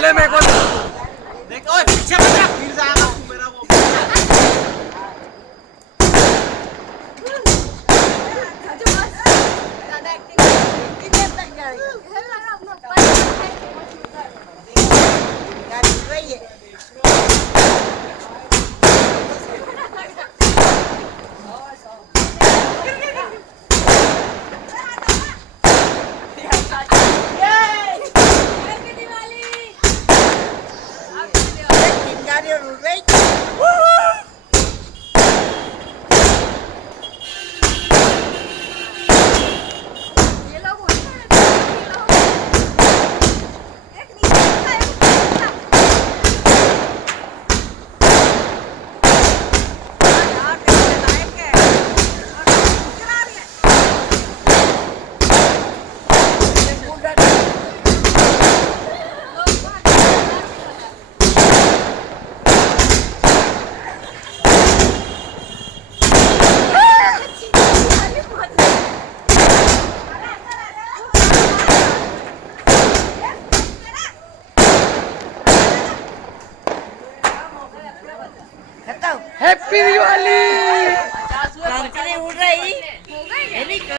ले मेरे को देख ओए पीछे मत जा गिर जाएगा तू मेरा वो हैप्पी दिवाली। उड़ रही